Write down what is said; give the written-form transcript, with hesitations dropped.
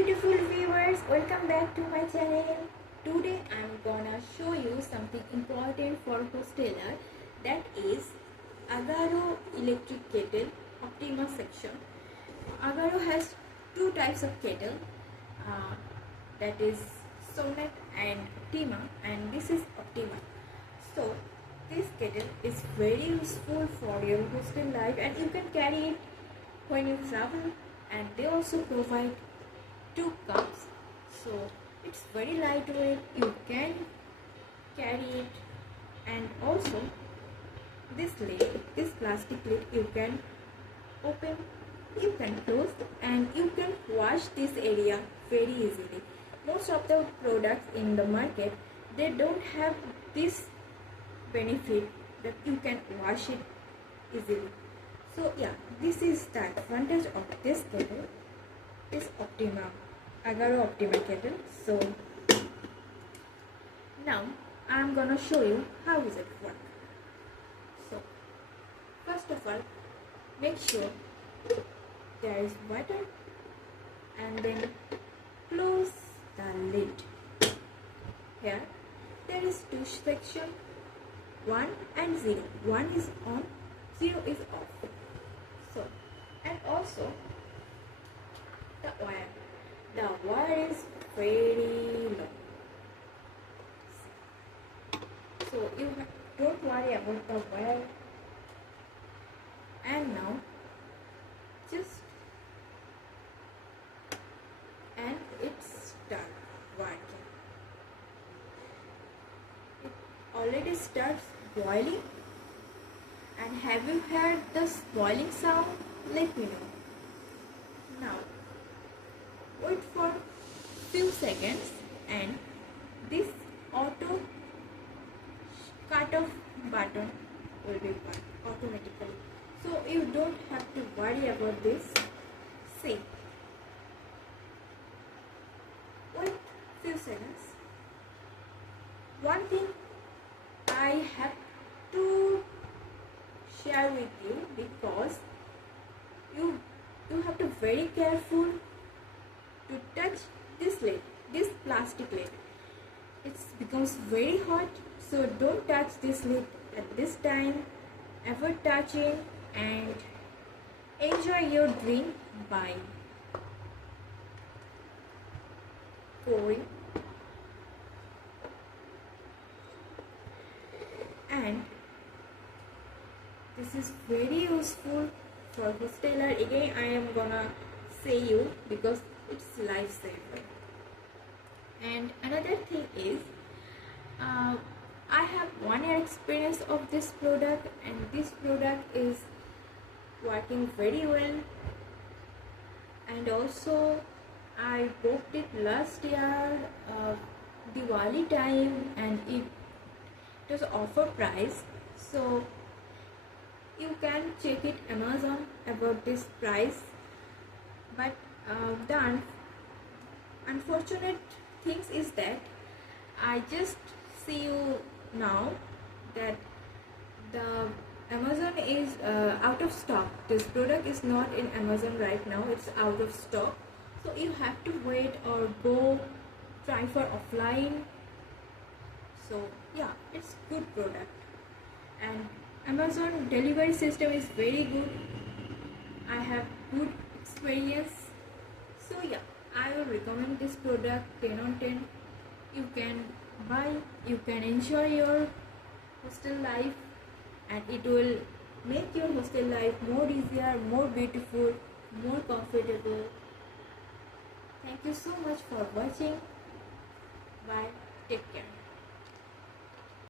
beautiful viewers, welcome back to my channel. Today I'm gonna show you something important for Hosteller, that is Agaro Electric Kettle Optima section. Agaro has two types of kettle, that is Sonnet and Optima, and this is Optima. So this kettle is very useful for your hostel life, and you can carry it when you travel, and they also provide two cups, so it's very lightweight, you can carry it. And also this lid, this plastic lid, you can open, you can close, and you can wash this area very easily. Most of the products in the market, they don't have this benefit that you can wash it easily. So yeah, this is the advantage of this kettle, this Optima, Agaro Optima kettle. So now I'm gonna show you how is it work. So first of all, make sure there is water, and then close the lid. Here there is two sections, 1 and 0. 1 is on, 0 is off. So, and also the wire is very long, so you don't worry about the wire. And now just, and it starts working. It already starts boiling. And have you heard the boiling sound? Let me know. Now wait for few seconds, and this auto cut off button will be on automatically, so you don't have to worry about this. See, wait few seconds. One thing I have to share with you, because you have to very careful to touch this lid, this plastic lid. It becomes very hot, so don't touch this lid at this time. Avoid touching, and enjoy your drink by pouring. And this is very useful for Hosteller. Again, I am gonna say you, because it's lifesaver. And another thing is, I have 1 year experience of this product, and this product is working very well. And also I bought it last year, Diwali time, and it was offer price, so you can check it Amazon about this price. But the unfortunate things is that I just see you now that the Amazon is out of stock. This product is not in Amazon right now, it's out of stock, so you have to wait or go try for offline. So yeah, it's good product, and Amazon delivery system is very good. I have good experience, so yeah, I will recommend this product 10 on 10. You can buy, you can enjoy your hostel life, and it will make your hostel life more easier, more beautiful, more comfortable. Thank you so much for watching. Bye, take care.